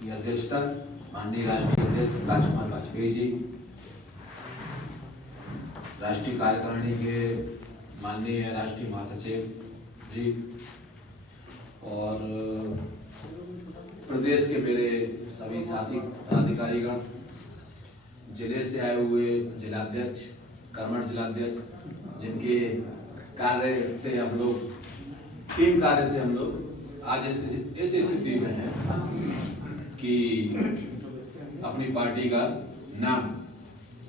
की अध्यक्षता माननीय राष्ट्रीय अध्यक्ष राजकुमार वाजपेयी जी, राष्ट्रीय कार्यकारिणी के माननीय राष्ट्रीय महासचिव जी और प्रदेश के मेरे सभी साथी पदाधिकारीगण, जिले से आए हुए जिलाध्यक्ष, कर्मठ जिलाध्यक्ष, जिनके कार्य से हम लोग टीम कार्य से हम लोग आज इस स्थिति में हैं कि अपनी पार्टी का नाम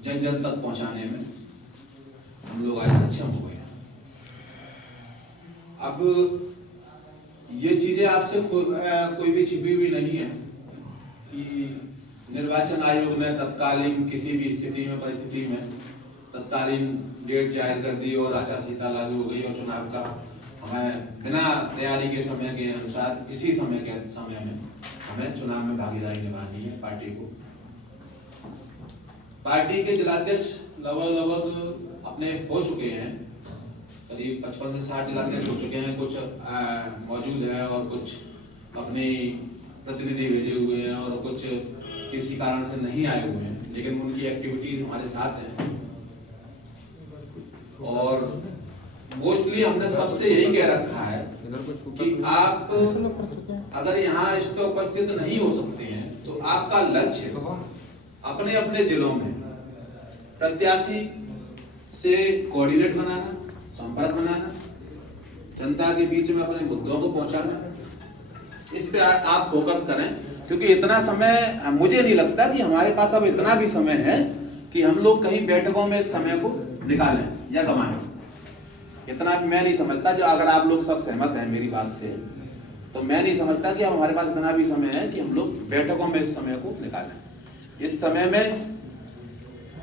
जन जन तक पहुंचाने में हम लोग आज सक्षम हो गए। अब ये चीजें आपसे कोई भी छिपी हुई नहीं है कि निर्वाचन आयोग ने तत्कालीन किसी भी स्थिति में परिस्थिति में तत्कालीन डेट जाहिर कर दी और आचार संहिता लागू हो गई और चुनाव का हमें बिना तैयारी के समय के अनुसार इसी समय में हमें चुनाव में भागीदारी निभानी है। पार्टी के जिलाध्यक्ष लगभग अपने हो चुके हैं, करीब 55 से 60 जिलाध्यक्ष हो चुके हैं। कुछ मौजूद हैं और कुछ अपनी प्रतिनिधि भेजे हुए हैं और कुछ किसी कारण से नहीं आए हुए हैं, लेकिन उनकी एक्टिविटीज हमारे साथ हैं। और मोस्टली हमने सबसे यही कह रखा है कि आप अगर यहाँ इस पर उपस्थित नहीं हो सकते हैं तो आपका लक्ष्य अपने अपने जिलों में प्रत्याशी से कोऑर्डिनेट बनाना, संपर्क बनाना, जनता के बीच में अपने मुद्दों को पहुंचाना, इस पे आप फोकस करें। क्योंकि इतना समय मुझे नहीं लगता कि हमारे पास अब इतना भी समय है कि हम लोग कहीं बैठकों में समय को निकालें या गंवाएं। इतना भी मैं नहीं समझता। जो अगर आप लोग सब सहमत हैं मेरी बात से, तो मैं नहीं समझता कि अब हमारे पास इतना भी समय है कि हम लोग बैठकों में इस समय को निकालें। इस समय में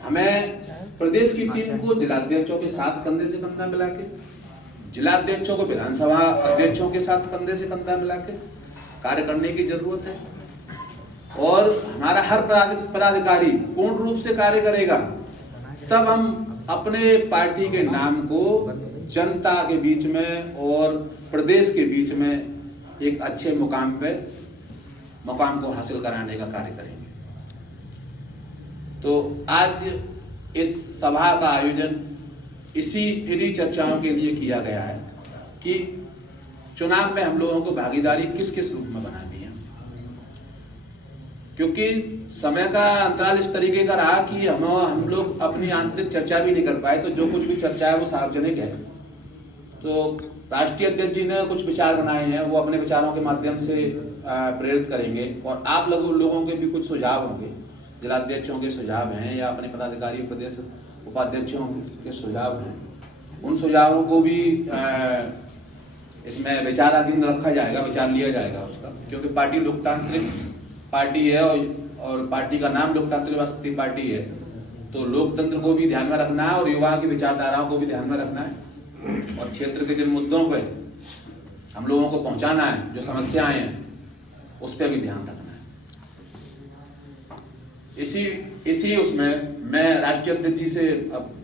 हमें प्रदेश की टीम को जिलाध्यक्षों के साथ कंधे से कंधा मिला के, जिलाध्यक्षों को विधानसभा अध्यक्षों के साथ कंधे से कंधा मिला के कार्य करने की जरूरत है। और हमारा हर पदाधिकारी पूर्ण रूप से कार्य करेगा, तब हम अपने पार्टी के नाम को जनता के बीच में और प्रदेश के बीच में एक अच्छे मुकाम को हासिल कराने का कार्य करेंगे। तो आज इस सभा का आयोजन इन्हीं चर्चाओं के लिए किया गया है कि चुनाव में हम लोगों को भागीदारी किस किस रूप में बनानी है। क्योंकि समय का अंतराल इस तरीके का रहा कि हम लोग अपनी आंतरिक चर्चा भी नहीं कर पाए, तो जो कुछ भी चर्चा है वो सार्वजनिक है। तो राष्ट्रीय अध्यक्ष जी ने कुछ विचार बनाए हैं, वो अपने विचारों के माध्यम से प्रेरित करेंगे और आप लोगों के भी कुछ सुझाव होंगे, जिलाध्यक्षों के सुझाव हैं या अपने पदाधिकारी प्रदेश उपाध्यक्षों के सुझाव हैं। उन सुझावों को भी इसमें विचाराधीन रखा जाएगा, विचार लिया जाएगा उसका। क्योंकि पार्टी लोकतांत्रिक पार्टी है और पार्टी का नाम लोकतांत्रिक शक्ति पार्टी है, तो लोकतंत्र को भी ध्यान में रखना है और युवाओं की विचारधाराओं को भी ध्यान में रखना है और क्षेत्र के जिन मुद्दों पे हम लोगों को पहुंचाना है, जो समस्याएं हैं, उस पर भी ध्यान रखना है। इसी उसमें मैं राष्ट्रीय अध्यक्ष जी से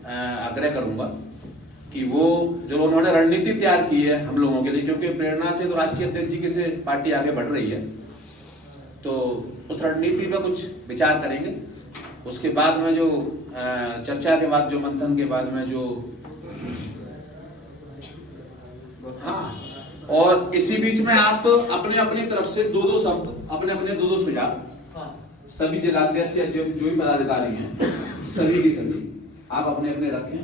आग्रह करूंगा कि वो जो उन्होंने रणनीति तैयार की है हम लोगों के लिए, क्योंकि प्रेरणा से तो राष्ट्रीय अध्यक्ष जी से पार्टी आगे बढ़ रही है, तो उस रणनीति पर कुछ विचार करेंगे। उसके बाद में जो चर्चा के बाद, जो मंथन के बाद में जो और इसी बीच में आप अपने अपनी तरफ से दो शब्द, अपने दो सुझाव सभी जिलाध्यक्ष जो भी पदाधिकारी हैं सभी की सभी आप अपने रखें।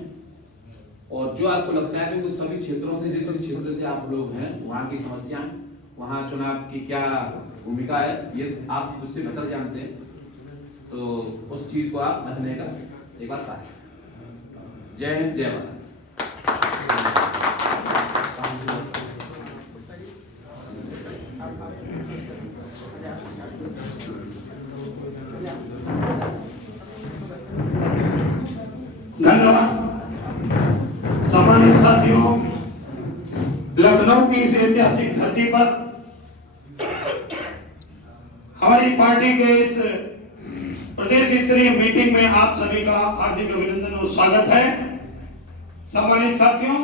और जो आपको लगता है कि कुछ सभी क्षेत्रों से, जिस क्षेत्र से आप लोग हैं, वहाँ की समस्याएं, वहाँ चुनाव की क्या भूमिका है, ये आप उससे बेहतर जानते हैं, तो उस चीज को आप रखने का एक बार कार्य। जय हिंद, जय भारत। धन्यवाद। सम्मानित साथियों, लखनऊ की इस ऐतिहासिक धरती पर हमारी पार्टी के इस प्रदेश स्तरीय मीटिंग में आप सभी का हार्दिक अभिनंदन और स्वागत है। सम्मानित साथियों,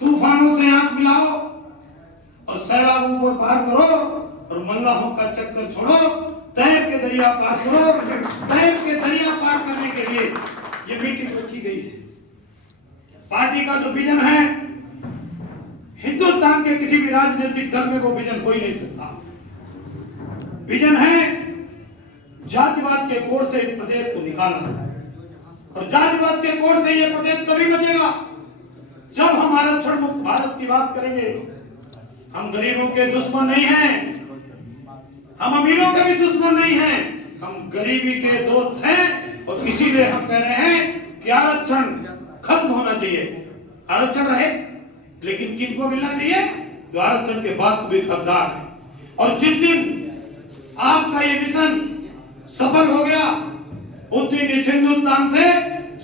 तूफानों से आंख मिलाओ और सैलाबों को पार करो और मल्लाहों का चक्कर छोड़ो, तय दरिया पार करो। तैर के दरिया पार करने के लिए ये मीटिंग रखी गई है। पार्टी का जो विजन है, हिंदुस्तान के किसी भी राजनीतिक दल में वो विजन हो ही नहीं सकता। विजन है जातिवाद के कोड़ से इस प्रदेश को निकालना, और जातिवाद के कोड़ से ये प्रदेश तभी बचेगा जब हम आरक्षण मुक्त भारत की बात करेंगे। हम गरीबों के दुश्मन नहीं हैं, हम अमीरों के भी दुश्मन नहीं हैं, हम गरीबी के दोस्त हैं। और इसीलिए हम कह रहे हैं कि आरक्षण खत्म होना चाहिए। आरक्षण रहे, लेकिन किनको मिलना चाहिए? जो आरक्षण के बाद भी हकदार है। और जिस दिन आपका ये मिशन सफल हो गया, उस दिन इस हिंदुस्तान से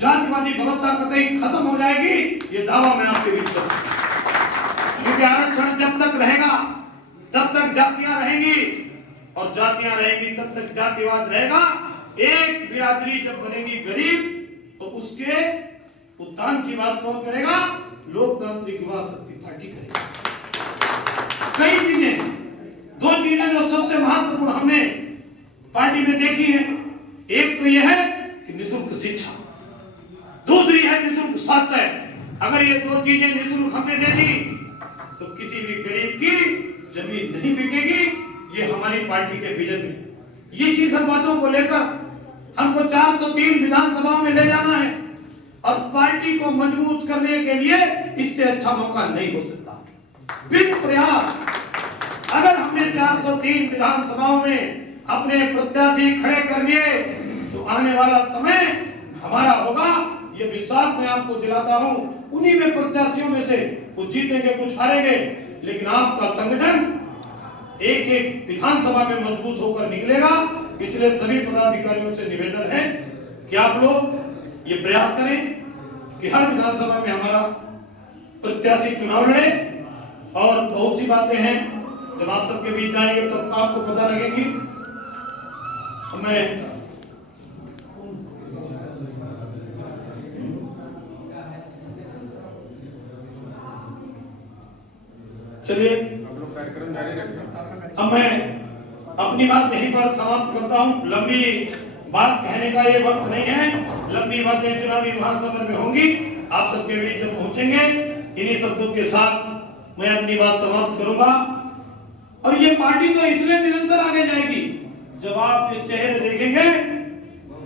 जातिवादी व्यवस्था कतई खत्म हो जाएगी। ये दावा मैं आपके बीच करूं, क्योंकि आरक्षण जब तक रहेगा तब तक जातियां रहेंगी, और जातियां रहेंगी तब तक जातिवाद रहेगा। एक बिरादरी जब बनेगी गरीब, तो उसके उत्थान की बात कौन करेगा? लोकतांत्रिक युवा शक्ति पार्टी करेगी। कई चीजें, दो चीजें जो सबसे महत्वपूर्ण हमने पार्टी में देखी है, एक तो यह है कि निःशुल्क शिक्षा, दूसरी है निःशुल्क स्वास्थ्य। अगर ये दो चीजें निःशुल्क हमने दे दी तो किसी भी गरीब की जमीन नहीं बिकेगी। ये हमारी पार्टी के विजन में, ये चीज बातों को लेकर हमको 403 विधानसभाओं में ले जाना है, और पार्टी को मजबूत करने के लिए इससे अच्छा मौका नहीं हो सकता। बिन प्रयास अगर हमने 403 विधानसभाओं में अपने प्रत्याशी खड़े कर लिए, तो आने वाला समय हमारा होगा। ये विश्वास मैं आपको दिलाता हूं। उन्हीं में प्रत्याशियों में से कुछ जीतेंगे, कुछ हारेंगे, लेकिन आपका संगठन एक एक विधानसभा में मजबूत होकर निकलेगा। इसलिए सभी पदाधिकारियों से निवेदन है कि आप लोग ये प्रयास करें कि हर विधानसभा में हमारा प्रत्याशी चुनाव लड़े। और बहुत सी बातें हैं, जब आप सबके बीच जाएंगे तब आपको पता लगेगी। मैं चलिए कार्यक्रम जारी रखें। अब मैं अपनी बात यहीं पर समाप्त करता हूं। लंबी बात कहने का ये वक्त नहीं है, लंबी बातें चुनावी महासभा में होंगी। आप सबके बीच जब पहुंचेंगे, इन्हीं शब्दों के साथ मैं अपनी बात समाप्त करूंगा। और ये पार्टी तो इसलिए निरंतर आगे जाएगी, जब आप ये चेहरे देखेंगे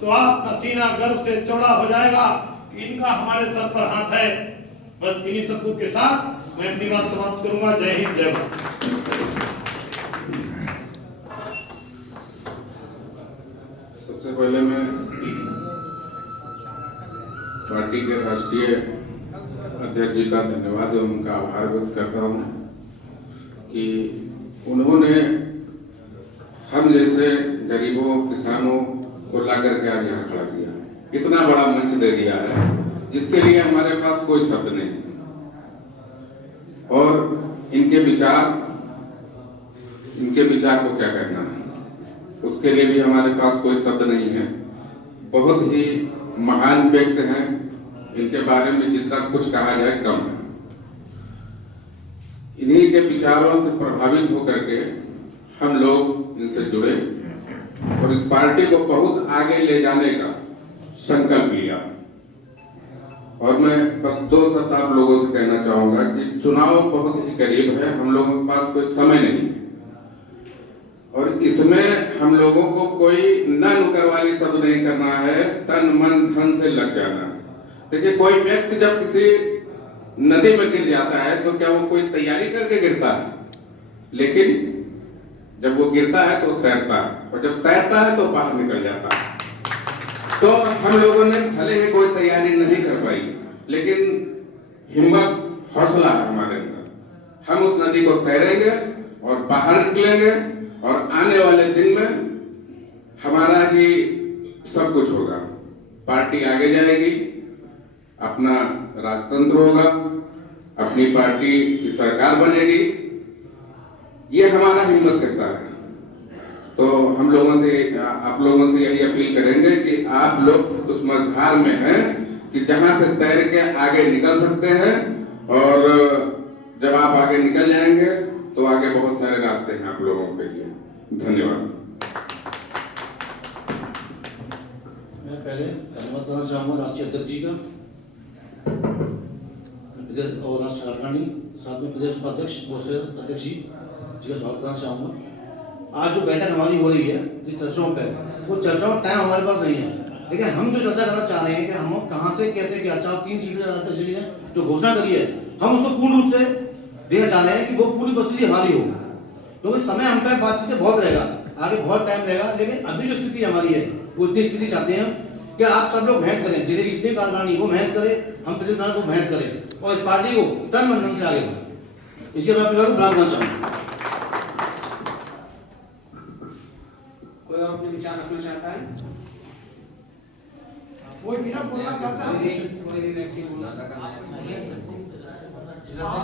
तो आपका सीना गर्व से चौड़ा हो जाएगा कि इनका हमारे सर पर हाथ है। बस इन्हीं शब्दों के साथ मैं अपनी बात समाप्त करूंगा। जय हिंद, जय भारत। सबसे पहले मैं पार्टी के राष्ट्रीय अध्यक्ष जी का धन्यवाद एवं उनका आभार व्यक्त करता हूं कि उन्होंने हम जैसे गरीबों, किसानों को ला करके आज यहाँ खड़ा किया। इतना बड़ा मंच दे दिया है जिसके लिए हमारे पास कोई शब्द नहीं। और इनके विचार को क्या कहना है, उसके लिए भी हमारे पास कोई शब्द नहीं है। बहुत ही महान व्यक्ति हैं, इनके बारे में जितना कुछ कहा जाए कम है। इन्हीं के विचारों से प्रभावित होकर के हम लोग इनसे जुड़े और इस पार्टी को बहुत आगे ले जाने का संकल्प लिया। और मैं बस दो शब्द आप लोगों से कहना चाहूंगा कि चुनाव बहुत ही करीब है, हम लोगों के पास कोई समय नहीं है, और इसमें हम लोगों को कोई न नुकर वाली शब्द नहीं करना है, तन मन धन से लग जाना है। देखिए, कोई व्यक्ति जब किसी नदी में गिर जाता है तो क्या वो कोई तैयारी करके गिरता है? लेकिन जब वो गिरता है तो तैरता है, और जब तैरता है तो बाहर निकल जाता है। तो हम लोगों ने भले ही कोई तैयारी नहीं कर पाई, लेकिन हिम्मत, हौसला है हमारे अंदर। हम उस नदी को तैरेंगे और बाहर निकलेंगे, और आने वाले दिन में हमारा ही सब कुछ होगा। पार्टी आगे जाएगी, अपना राजतंत्र होगा, अपनी पार्टी की सरकार बनेगी। ये हमारा हिम्मत करता है। तो हम लोगों से, आप लोगों से यही अपील करेंगे कि आप लोग उस मझधार में हैं कि जहां से तैर के आगे निकल सकते हैं, और जब आप आगे निकल जाएंगे तो आगे बहुत सारे रास्ते हैं आप लोगों के लिए। धन्यवाद। मैं पहले धन्यवाद करना चाहूँगा राष्ट्रीय अध्यक्ष जी का प्रदेश और राष्ट्रीय कार्यकारिणी साथ में प्रदेश उपाध्यक्ष और अध्यक्ष जी का स्वागत करना चाहूँगा। आज जो बैठक हमारी हो रही है जिस चर्चाओं पर, वो चर्चाओं का टाइम हमारे पास नहीं है, लेकिन हम जो चर्चा करना चाह रहे हैं कि हम कहाँ से कैसे क्या 4-3 सीटें अध्यक्ष जी ने जो घोषणा करी है, हम उसको पूर्ण रूप से देना चाह रहे हैं कि वो पूरी परिस्थिति हमारी हो, क्योंकि समय हम पे बातचीत से बहुत रहेगा, आगे बहुत टाइम रहेगा। लेकिन अभी जो स्थिति हमारी है वो इतनी स्थिति चाहते हैं कि आप सब लोग मेहनत करें, जिले की जितनी कार्यकारिणी वो मेहनत करें, हम प्रदेश को मेहनत करें और इस पार्टी को तन मन धन से आगे बढ़ाएं। इसलिए मैं अपने को बुला चाहूँगा। कोई और अपने विचार रखना चाहता है? कोई बिना बोलना चाहता है? कोई भी व्यक्ति बोलना चुनाव